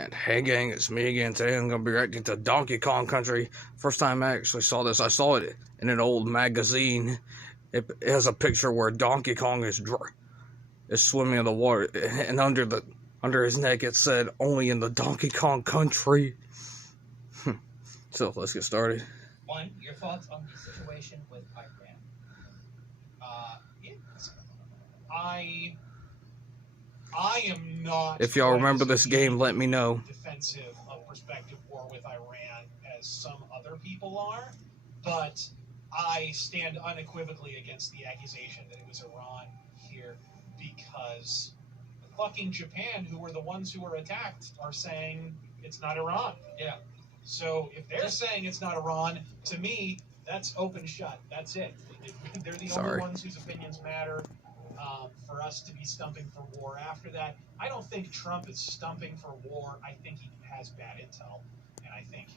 And hey gang, it's me again. Today I'm going to be reacting to Donkey Kong Country. First time I actually saw this, I saw it in an old magazine. It has a picture where Donkey Kong is swimming in the water, and under his neck it said, "Only in the Donkey Kong Country." So let's get started. One, your thoughts on the situation with Iran? I am not. If y'all remember this game, let me know. Defensive of prospective war with Iran as some other people are, but I stand unequivocally against the accusation that it was Iran here because fucking Japan, who were the ones who were attacked, are saying it's not Iran. Yeah. So if they're saying it's not Iran, to me, that's open shut. That's it. They're the only ones whose opinions matter. For us to be stumping for war after that, I don't think Trump is stumping for war. I think he has bad intel, and I think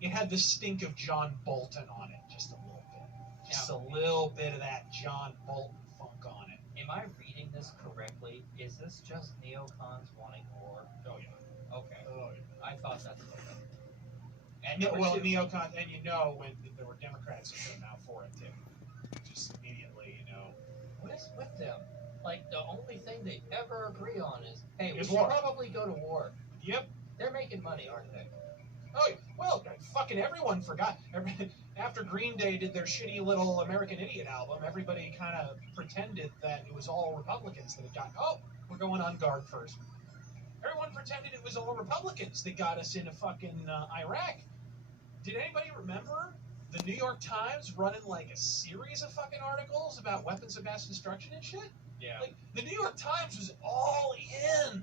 it had the stink of John Bolton on it, just a little bit, a little bit of that John Bolton funk on it. Am I reading this correctly? Is this just neocons wanting war? Oh yeah. Okay. Oh yeah. I thought that's okay. And neocons, and when there were Democrats who came out for it too, just immediately, What is with them? Like, the only thing they ever agree on is, hey, we Is should war. probably go to war. Yep. They're making money, aren't they? Oh, well, fucking everyone forgot. After Green Day did their shitty little American Idiot album, everybody kind of pretended that it was all Republicans that had gotten, we're going on guard first. Everyone pretended it was all Republicans that got us into fucking Iraq. Did anybody remember the New York Times running like a series of fucking articles about weapons of mass destruction and shit? Yeah. Like, the New York Times was all in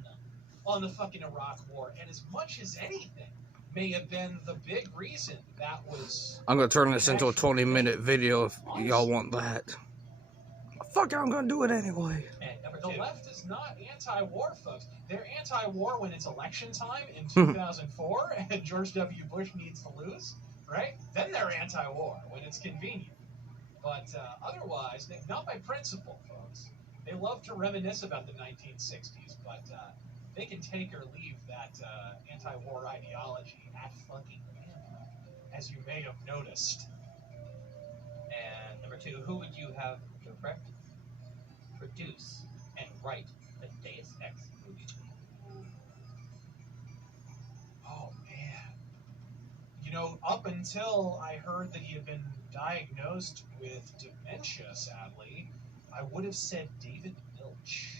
on the fucking Iraq war, and as much as anything may have been the big reason that was... I'm going to turn this into a 20-minute video if y'all want that. Fuck it, I'm going to do it anyway. The left is not anti-war, folks. They're anti-war when it's election time in 2004 and George W. Bush needs to lose, right? Then they're anti-war when it's convenient. But otherwise, not by principle, folks. They love to reminisce about the 1960s, but they can take or leave that anti-war ideology at fucking random, as you may have noticed. And number two, who would you have direct, produce, and write the Deus Ex movie? Oh, man. Up until I heard that he had been diagnosed with dementia, sadly, I would have said David Milch,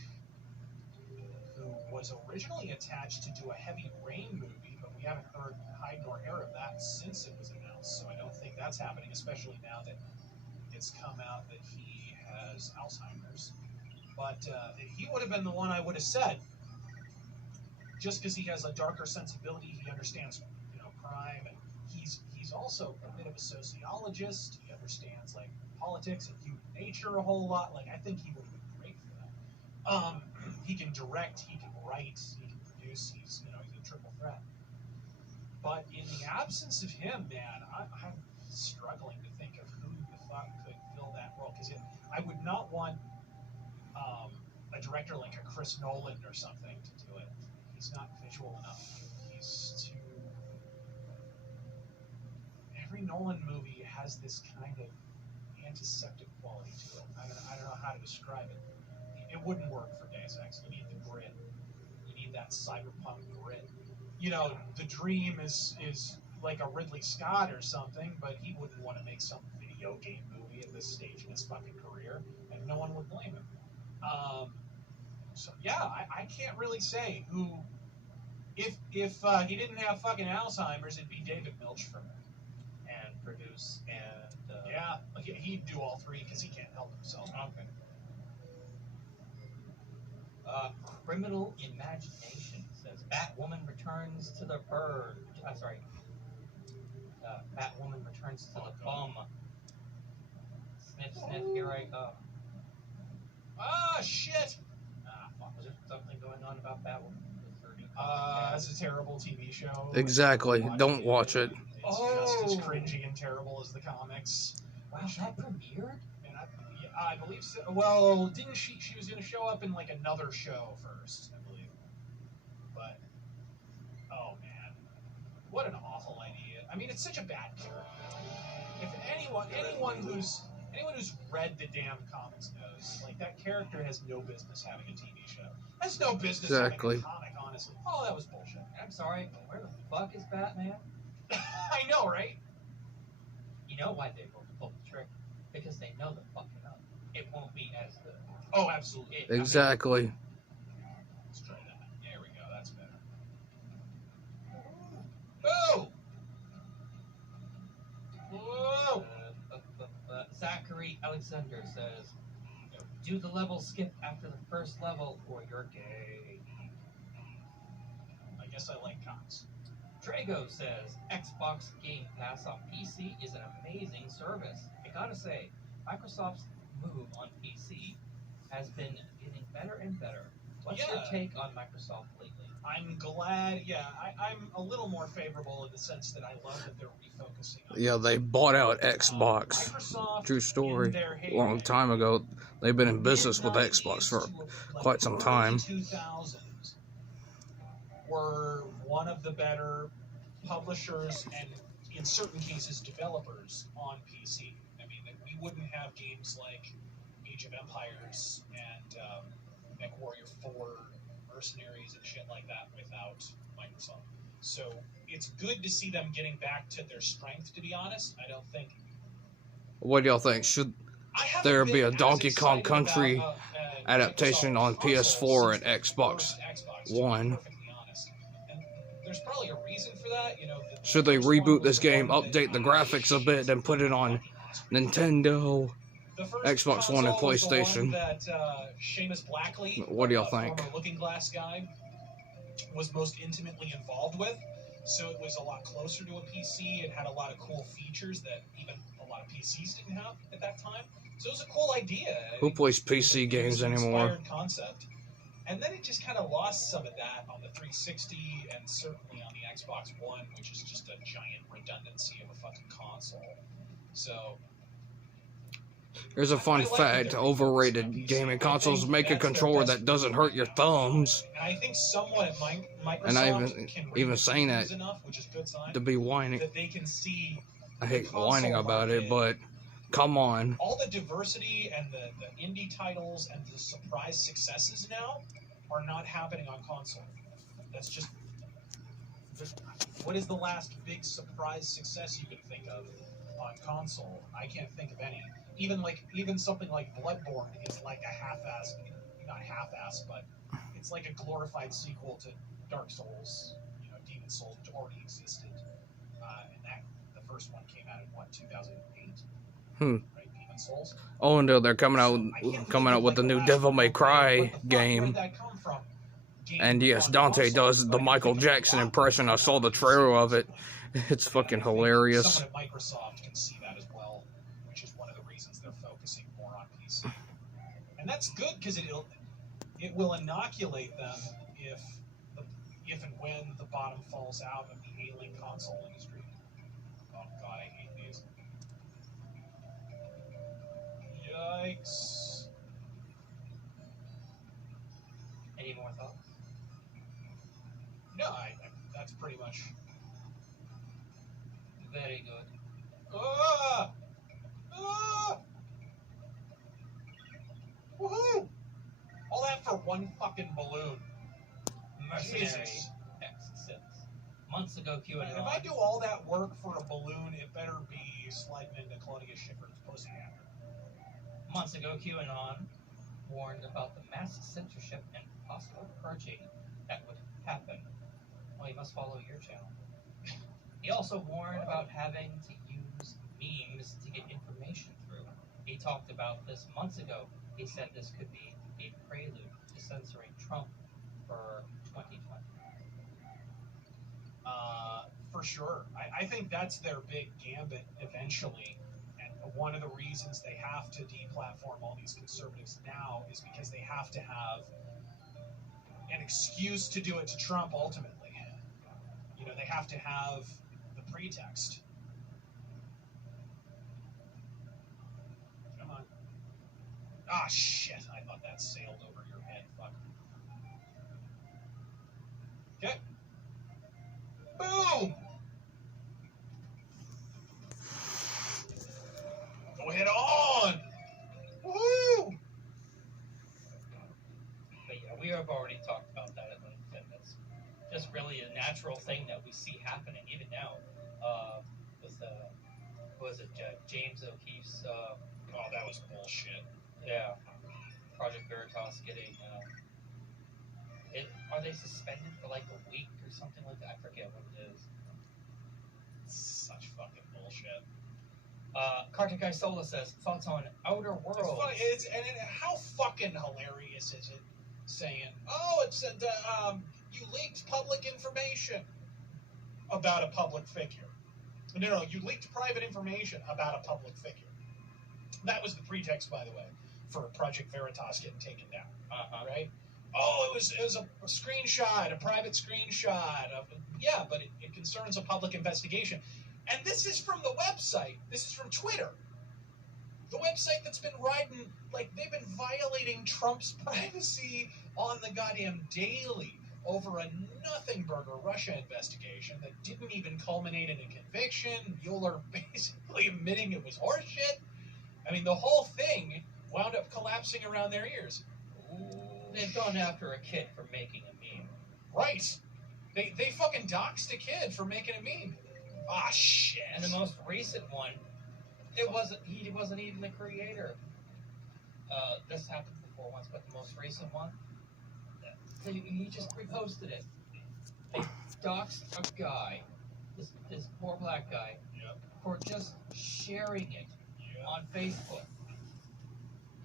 who was originally attached to do a Heavy Rain movie, but we haven't heard hide nor hair of that since it was announced, so I don't think that's happening, especially now that it's come out that he has Alzheimer's. But he would have been the one I would have said, just because he has a darker sensibility. He understands, crime, and he's also a bit of a sociologist. He understands politics and human nature a whole lot. I think he would have been great for that. He can direct, he can write, he can produce. He's a triple threat. But in the absence of him, man, I'm struggling to think of who the fuck could fill that role, because I would not want a director like a Chris Nolan or something to do it. He's not visual enough. He's too... Every Nolan movie has this kind of antiseptic quality to it. I don't know how to describe it. It wouldn't work for Deus Ex. You need the grit. You need that cyberpunk grit. The dream is like a Ridley Scott or something, but he wouldn't want to make some video game movie at this stage in his fucking career, and no one would blame him. So yeah, I can't really say who. If he didn't have fucking Alzheimer's, it'd be David Milch for me. And produce and yeah, he'd do all three because he can't help himself. Okay. Criminal Imagination says Batwoman returns to the purge. Batwoman returns to the bum. Sniff, sniff, here I come. Ah, shit! Fuck, was there something going on about Batwoman? That's a terrible TV show. Exactly. Don't watch it. It's just as cringy and terrible as the comics. Wow, that premiered? And I believe so. Well, didn't she was going to show up in another show first, I believe. But mean, it's such a bad character. If anyone who's read the damn comics knows, like, that character has no business having a TV show. Has no business Exactly. having a comic, honestly. Oh, that was bullshit. I'm sorry, but where the fuck is Batman? I know, right? You know why they won't pull the trick? Because they know the fucking up. It won't be as good. Oh, absolutely. Exactly. Let's try that. There we go. That's better. Boom! Whoa! Zachary Alexander says, do the level skip after the first level or you're gay. I guess I like cocks. Drago says, Xbox Game Pass on PC is an amazing service. I gotta say, Microsoft's move on PC has been getting better and better. What's your take on Microsoft lately? I'm glad, I'm a little more favorable in the sense that I love that they're refocusing on Yeah, they bought out Xbox. Microsoft, True story. in their A heyday, long time ago. They've been in business with mid-nineties Xbox for to, like, quite some time. early 2000s were one of the better publishers and, in certain cases, developers on PC. I mean, we wouldn't have games like Age of Empires and MechWarrior 4, Mercenaries, and shit like that without Microsoft. So it's good to see them getting back to their strength, to be honest. I don't think... What do y'all think? Should there be a Donkey Kong Country adaptation on PS4 and Xbox One? There's probably a reason for that, you know. Should they reboot this game, update the graphics a bit, and put it on Nintendo, Xbox One, and PlayStation? That Seamus Blackley, What do y'all think? former Looking Glass guy, was most intimately involved with. So it was a lot closer to a PC. It had a lot of cool features that even a lot of PCs didn't have at that time. So it was a cool idea. Who plays PC games anymore? Concept. And then it just kind of lost some of that on the 360 and certainly on the Xbox One, which is just a giant redundancy of a fucking console. So... Here's a fun fact, overrated gaming consoles make a controller that doesn't hurt your thumbs. And I think somewhat Microsoft And I can even saying that enough, which is a good sign, to be whining. that they can see I hate whining about it, but come on. all the diversity and the indie titles and the surprise successes now are not happening on console. That's just... What is the last big surprise success you can think of on console? I can't think of any. Even something like Bloodborne is like a half-ass, not half-ass, but it's like a glorified sequel to Dark Souls, Demon Souls, which already existed. And the first one came out in, 2008? Right, Demon Souls? Oh no, they're coming out with the new Devil May Cry game. Where did that come from? And yes, Dante does the Michael Jackson impression. I saw the trailer of it. It's fucking hilarious. Someone at Microsoft can see that as well, which is one of the reasons they're focusing more on PC. And that's good because it will inoculate them if and when the bottom falls out of the ailing console industry. Oh god, I hate these. Yikes. Any more thoughts? No, that's pretty much... Very good. Ah! Ah! Woohoo! All that for one fucking balloon. Mercenary Jesus. X6. Months ago, QAnon. If I do all that work for a balloon, it better be sliding into Claudia Schiffer's pussy after. Months ago, QAnon warned about the mass censorship and possible purging that would happen. Well, you must follow your channel. He also warned about having to use memes to get information through. He talked about this months ago. He said this could be a prelude to censoring Trump for 2020. For sure. I think that's their big gambit eventually. And one of the reasons they have to deplatform all these conservatives now is because they have to have an excuse to do it to Trump ultimately. They have to have the pretext. Come on. Ah, shit. I thought that sailed over your head. Fuck. Okay. Boom! just really a natural thing that we see happening even now. With what was it James O'Keefe's? Oh, that was bullshit. Yeah, Project Veritas getting. Are they suspended for like a week or something like that? I forget what it is. Such fucking bullshit. Kartik Isola says thoughts on Outer Worlds. How fucking hilarious is it saying, "Oh, it's you leaked public information about a public figure." No, you leaked private information about a public figure. That was the pretext, by the way, for Project Veritas getting taken down. Right? Oh, it was a screenshot, a private screenshot of. Yeah, but it concerns a public investigation. And this is from the website. This is from Twitter. The website that's been riding, like, they've been violating Trump's privacy on the goddamn daily over a nothing burger Russia investigation that didn't even culminate in a conviction. Mueller basically admitting it was horseshit. I mean, the whole thing wound up collapsing around their ears. Ooh. They've gone after a kid for making a meme. Right. They fucking doxed a kid for making a meme. Ah, shit. And the most recent one, he wasn't even the creator. This happened before once, but the most recent one, he just reposted it. They doxed a guy, this poor black guy, for just sharing it on Facebook.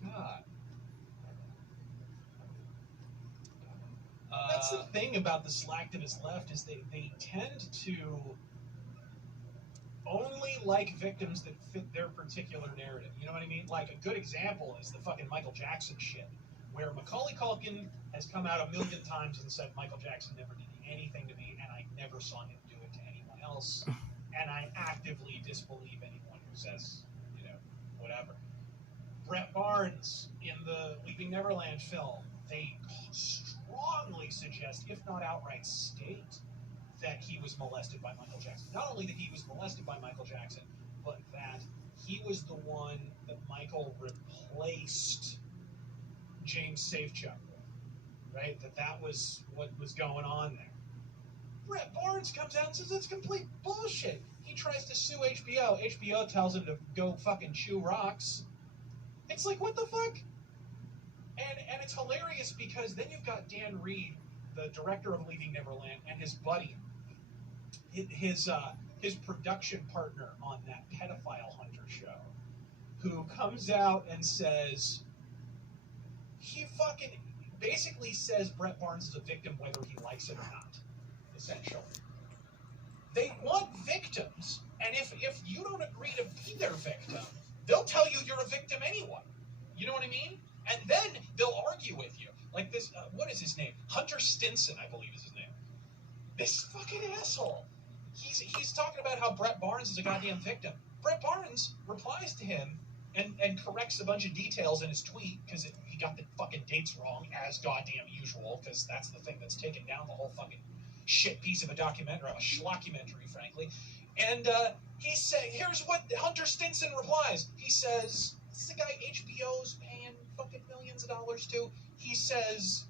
God. That's the thing about the slacktivist left is they tend to only like victims that fit their particular narrative. You know what I mean? Like, a good example is the fucking Michael Jackson shit, where Macaulay Culkin has come out a million times and said Michael Jackson never did anything to me, and I never saw him do it to anyone else, and I actively disbelieve anyone who says, whatever. Brett Barnes in the Leaving Neverland film, they strongly suggest, if not outright state, that he was molested by Michael Jackson. Not only that he was molested by Michael Jackson, but that he was the one that Michael replaced James Safechuck with, right? That was what was going on there. Brett Barnes comes out and says it's complete bullshit. He tries to sue HBO. HBO tells him to go fucking chew rocks. It's like, what the fuck? And it's hilarious because then you've got Dan Reed, the director of Leaving Neverland, and his buddy, his production partner on that Pedophile Hunter show, who comes out and says, he fucking basically says Brett Barnes is a victim whether he likes it or not, essentially. They want victims, and if you don't agree to be their victim, they'll tell you you're a victim anyway. You know what I mean? And then they'll argue with you. Like this, what is his name? Hunter Stinson, I believe is his name. This fucking asshole. He's talking about how Brett Barnes is a goddamn victim. Brett Barnes replies to him and corrects a bunch of details in his tweet because he got the fucking dates wrong, as goddamn usual, because that's the thing that's taken down the whole fucking shit piece of a documentary, a schlockumentary, frankly. And he said, here's what Hunter Stinson replies. He says, this is the guy HBO's paying fucking millions of dollars to. He says,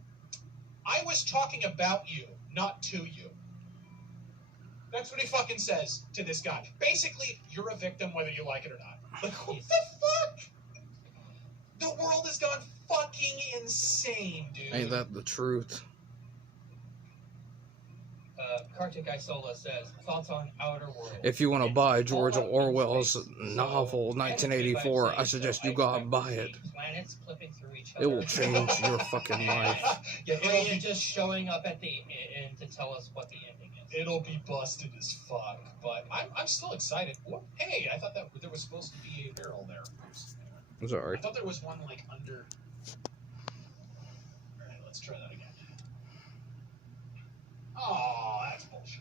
I was talking about you, not to you. That's what he fucking says to this guy. Basically, you're a victim whether you like it or not. Like, what the fuck? The world has gone fucking insane, dude. Ain't that the truth? Kartik Isola says, thoughts on Outer Worlds. If you want to buy George Orwell's novel 1984, I suggest you go out and buy it. Planets clipping through each It other. will change your fucking life. Yeah, It'll be just showing up at the end to tell us what the ending is. it'll be busted as fuck, but I'm still excited. Hey, I thought that there was supposed to be a barrel there. I'm sorry. I thought there was one like under. All right, let's try that again. Oh, that's bullshit.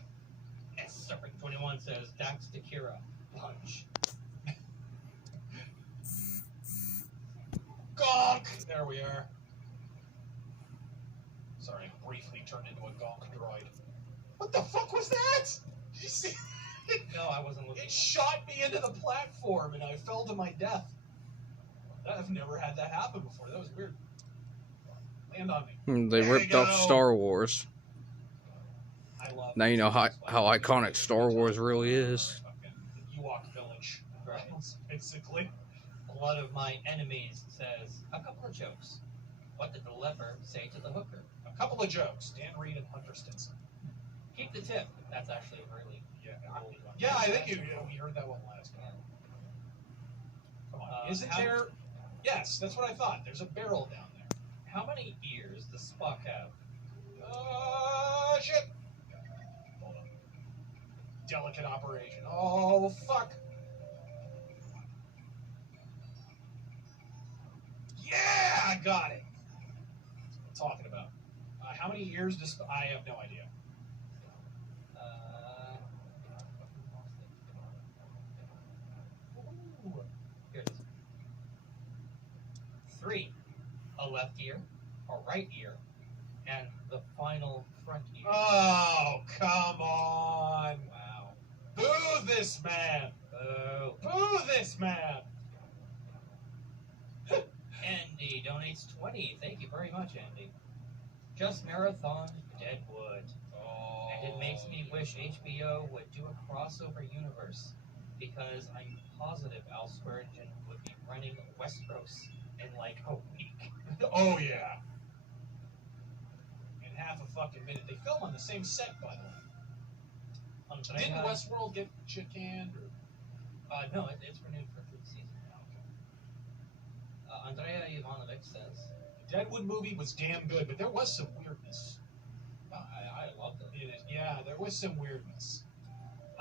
Serpent 21 says Dax to Kira. Punch. Gonk! There we are. Sorry, briefly turned into a gonk droid. What the fuck was that? Did you see it? No, I wasn't looking. It shot me into the platform and I fell to my death. I've never had that happen before. That was weird. Land on me. They There ripped you off go. Star Wars. Now you know how iconic Star Wars really is. Fucking Ewok village, Right. basically. A lot of my enemies says a couple of jokes. What did the leper say to the hooker? A couple of jokes. Dan Reed and Hunter Stinson. Keep the tip. That's actually a really Yeah, old one. yeah. I think we heard that one last time. Come on, isn't there? Yes, that's what I thought. There's a barrel down there. How many ears does Spock have? Shit. Hold on. Delicate operation. Oh fuck. Yeah, I got it. That's what I'm talking about. How many ears does I have no idea. Ooh, here it is. 3. A left ear, a right ear, and the final front ear. Oh, come on. Wow. Boo this man. Boo. Boo this man. Andy donates 20. Thank you very much, Andy. Just marathon Deadwood. Oh. And it makes me wish HBO would do a crossover universe, because I'm positive Al Swearingen would be running Westeros in like a week. Oh, yeah. In half a fucking minute. They film on the same set, by the way. Didn't Westworld get shit canned? Or? No, it's renewed for 3rd season now. Andrea Ivanovic says, The Deadwood movie was damn good, but there was some weirdness. I loved it. In it. Yeah, there was some weirdness.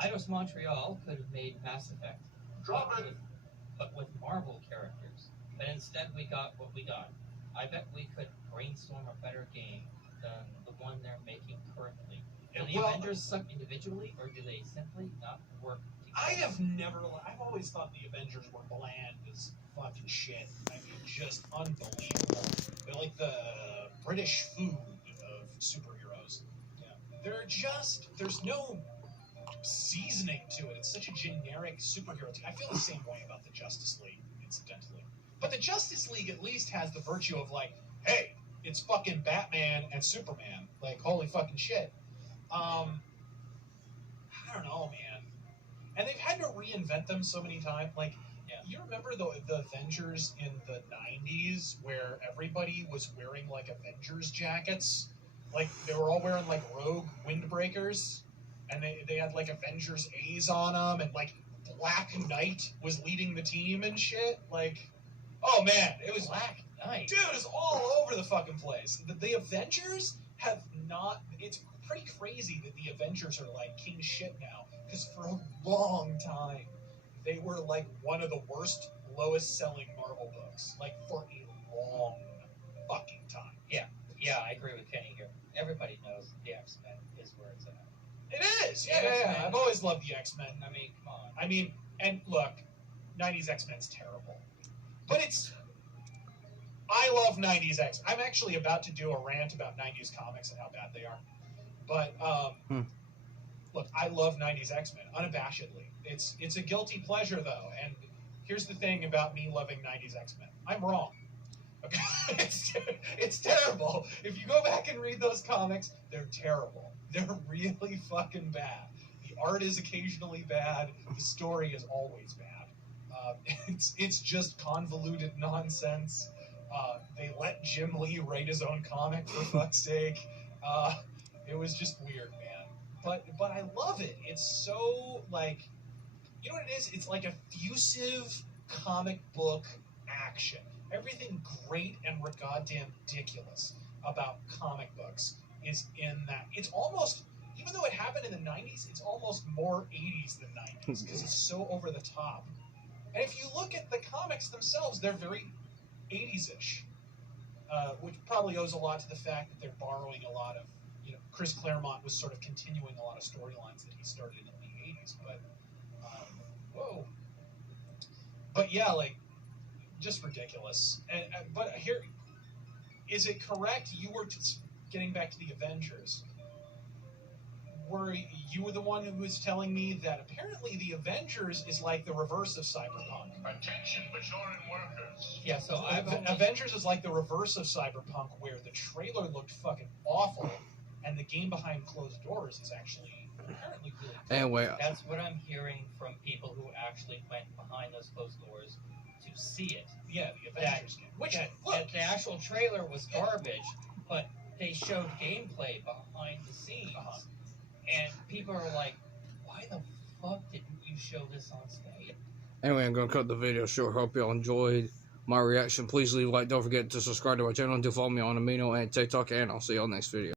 Eidos Montreal could have made Mass Effect. But with Marvel characters. But instead we got what we got. I bet we could brainstorm a better game than the one they're making currently. Do the Avengers suck individually, or do they simply not work together? I've always thought the Avengers were bland as fucking shit. I mean, just unbelievable. They're like the British food of superheroes. Yeah. There's no seasoning to it. It's such a generic superhero team. I feel the same way about the Justice League, incidentally. But the Justice League at least has the virtue of like, hey, it's fucking Batman and Superman. Like, holy fucking shit. I don't know, man. And they've had to reinvent them so many times. Like, you remember the Avengers in the 90s where everybody was wearing, like, Avengers jackets? Like, they were all wearing, like, Rogue windbreakers. And they had, like, Avengers A's on them. And, like, Black Knight was leading the team and shit. Like, oh, man. It was... Black Knight. Dude, it's all over the fucking place. The Avengers have not... It's pretty crazy that the Avengers are like king shit now, because for a long time they were like one of the worst, lowest selling Marvel books, like for a long fucking time. Yeah, I agree with Kenny here. Everybody knows the X-Men is where it's at. It is, yeah. I've always loved the X-Men. I mean, come on. I mean, and look, 90s X-Men's terrible, but I love 90s X. I'm actually about to do a rant about 90s comics and how bad they are. But look, I love 90s X-Men unabashedly. It's a guilty pleasure though, and here's the thing about me loving 90s X-Men: I'm wrong. Okay, it's terrible. If you go back and read those comics, they're terrible. They're really fucking bad. The art is occasionally bad. The story is always bad. It's just convoluted nonsense. They let Jim Lee write his own comic, for fuck's sake. It was just weird, man. But I love it. It's so, like, you know what it is? It's like effusive comic book action. Everything great and goddamn ridiculous about comic books is in that. It's almost, even though it happened in the 90s, it's almost more 80s than 90s, because it's so over the top. And if you look at the comics themselves, they're very 80s-ish, which probably owes a lot to the fact that they're borrowing a lot of, Chris Claremont was sort of continuing a lot of storylines that he started in the 80s, but yeah, like, just ridiculous. But here, is it correct? You were getting back to the Avengers. You were the one who was telling me that apparently the Avengers is like the reverse of Cyberpunk. Attention, Bajoran workers. Yeah, so Avengers is like the reverse of Cyberpunk, where the trailer looked fucking awful, And the game behind closed doors is actually apparently really good. Anyway, That's what I'm hearing from people who actually went behind those closed doors to see it. Yeah, the Avengers game. Which, That the actual trailer was garbage, but they showed gameplay behind the scenes. And people are like, why the fuck didn't you show this on stage? anyway, I'm going to cut the video short. Hope y'all enjoyed my reaction. Please leave a like. Don't forget to subscribe to my channel and to follow me on Amino and TikTok. And I'll see y'all next video.